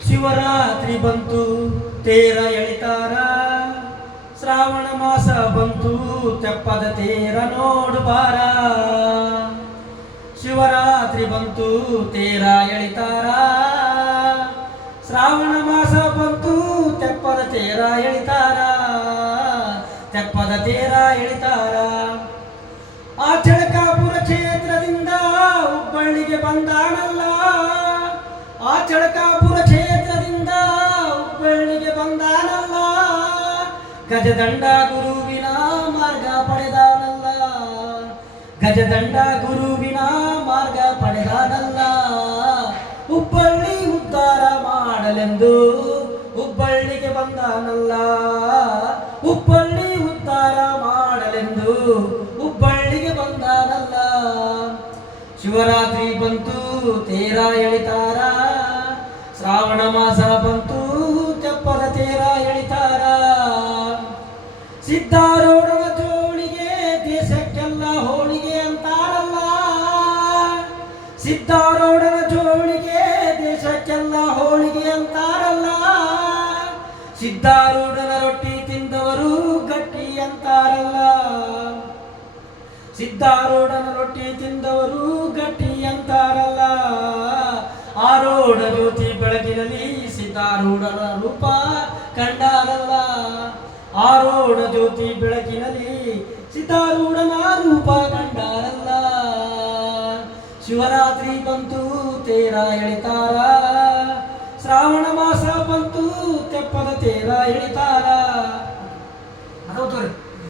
ಶಿವರಾತ್ರಿ ಬಂತು ತೇರ ಎಳಿತಾರ, ಶ್ರಾವಣ ಮಾಸ ಬಂತು ತೆಪ್ಪದ ತೇರ ನೋಡು ಬಾರ. ಶಿವರಾತ್ರಿ ಬಂತು ತೇರ ಎಳಿತಾರ, ಶ್ರಾವಣ ಮಾಸ ಬಂತು ತೆಪ್ಪದ ತೇರ ಎಳಿತಾರ, ತೆಪ್ಪದ ತೇರ ಎಳಿತಾರ. ಆ ಚಳಕಾಪುರ ಕ್ಷೇತ್ರದಿಂದ ಹುಬ್ಬಳ್ಳಿಗೆ ಬಂದಾನಲ್ಲ, ಆ ಚಳಕಾಪುರ ಕ್ಷೇತ್ರದಿಂದ ಹುಬ್ಬಳ್ಳಿಗೆ ಬಂದಾನಲ್ಲ, ಗಜದಂಡ ಗುರುವಿನ ಮಾರ್ಗ ಪಡೆದಾನಲ್ಲ, ಗಜದಂಡ ಗುರುವಿನ ಮಾರ್ಗ ಪಡೆದಾನಲ್ಲ. ಹುಬ್ಬಳ್ಳಿ ಉದ್ಧಾರ ಮಾಡಲೆಂದು ಹುಬ್ಬಳ್ಳಿಗೆ ಬಂದಾನಲ್ಲ, ಹುಬ್ಬಳ್ಳಿ ಉದ್ಧಾರ ಮಾಡಲೆಂದು ಹುಬ್ಬಳ್ಳಿಗೆ ಬಂದಾನಲ್ಲ. ಶಿವರಾತ್ರಿ ಬಂತು ತೇರ ಎಳಿತಾರ, ಶ್ರಾವಣ ಮಾಸ ಬಂತು ತೆಪ್ಪದ ತೇರ ಎಳಿತಾರ. ಸಿದ್ಧಾರೂಢನ ಜೋಳಿಗೆ ದೇಶಕ್ಕೆಲ್ಲ ಹೋಳಿಗೆ ಅಂತಾರಲ್ಲ, ಸಿದ್ಧಾರೂಢನ ಜೋಳಿಗೆ ದೇಶಕ್ಕೆಲ್ಲ ಹೋಳಿಗೆ ಅಂತಾರಲ್ಲ. ಸಿದ್ಧಾರೂಢನ ರೊಟ್ಟಿ ತಿಂದವರು ಗಟ್ಟಿ ಅಂತಾರಲ್ಲ, ಸಿದ್ಧಾರೂಢನ ರೊಟ್ಟಿ ತಿಂದವರು ಗಟ್ಟಿ ಅಂತಾರಲ್ಲ. ಆರೂಢ ಜ್ಯೋತಿ ಬೆಳಗಿನಲ್ಲಿ ಸಿದ್ಧಾರೂಢನ ರೂಪ ಕಂಡಾರಲ್ಲ, ಆರೂಢ ಜ್ಯೋತಿ ಬೆಳಕಿನಲ್ಲಿ ಸಿದ್ಧಾರೂಢನ ರೂಪ ಕಂಡಾರಲ್ಲ. ಶಿವರಾತ್ರಿ ಬಂತು ತೇರ ಎಳಿತಾರ, ಶ್ರಾವಣ ಮಾಸ ಬಂತು ತೆಪ್ಪದ ತೇರ ಎಳಿತಾರ.